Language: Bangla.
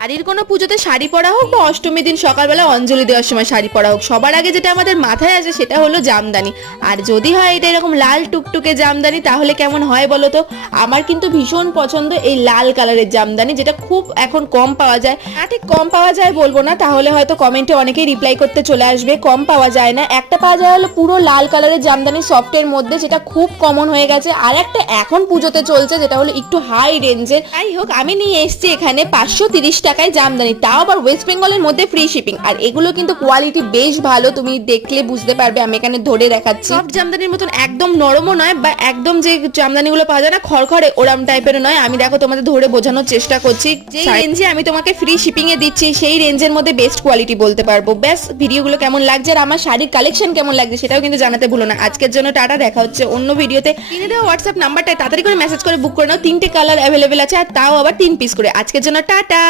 বাড়ির কোনো পুজোতে শাড়ি পরা হোক বা অষ্টমীর দিন সকালবেলা অঞ্জলি দেওয়ার সময় শাড়ি পরা হোক, সবার আগে যেটা আমাদের মাথায় আসে সেটা হলো জামদানি। আর যদি হয় এটা এরকম লাল টুকটুকে জামদানি, তাহলে কেমন হয় বলো তো? আমার কিন্তু ভীষণ পছন্দ এই লাল কালারের জামদানি, যেটা খুব এখন কম পাওয়া যায়। ঠিক কম পাওয়া যায় বলবো না, তাহলে হয়তো কমেন্টে অনেকেই রিপ্লাই করতে চলে আসবে। কম পাওয়া যায় না, একটা পাওয়া যায় হলো পুরো লাল কালারের জামদানি সফটের মধ্যে, যেটা খুব কমন হয়ে গেছে। আর একটা এখন পুজোতে চলছে যেটা হলো একটু হাই রেঞ্জের। যাই হোক, আমি নিয়ে এসেছি এখানে 530 টাকায় জামদানি, তাও আবার ওয়েস্ট বেঙ্গলের মধ্যে ফ্রি শিপিং। আর এগুলো কিন্তু কোয়ালিটি বেশ ভালো, তুমি দেখলে বুঝতে পারবে। আমি এখানে ধরে দেখাচ্ছি, সফট জামদানির মতন একদম নরমও নয়, বা একদম যে জামদানিগুলো পাওয়া যায় না খড়খড়ে ওরম টাইপের নয়। আমি দেখো তোমাদের ধরে বোঝানোর চেষ্টা করছি। যেই রেঞ্জে আমি তোমাকে ফ্রি শিপিং এ দিচ্ছি সেই রেঞ্জের মধ্যে বেস্ট কোয়ালিটি বলতে পারবো। ব্যাস, ভিডিওগুলো কেমন লাগছে আর আমার শাড়ির কালেকশন কেমন লাগছে সেটাও কিন্তু জানাতে ভুলো না। আজকের জন্য টাটা, দেখা হচ্ছে অন্য ভিডিওতে। কিনে দেওয়া হোয়াটসঅ্যাপ নাম্বারটায় তাড়াতাড়ি করে মেসেজ করে বুক করে নাও, 3টে কালার অ্যাভেলেবেল আছে, আর তাও আবার 3 পিস করে। আজকের জন্য টাটা।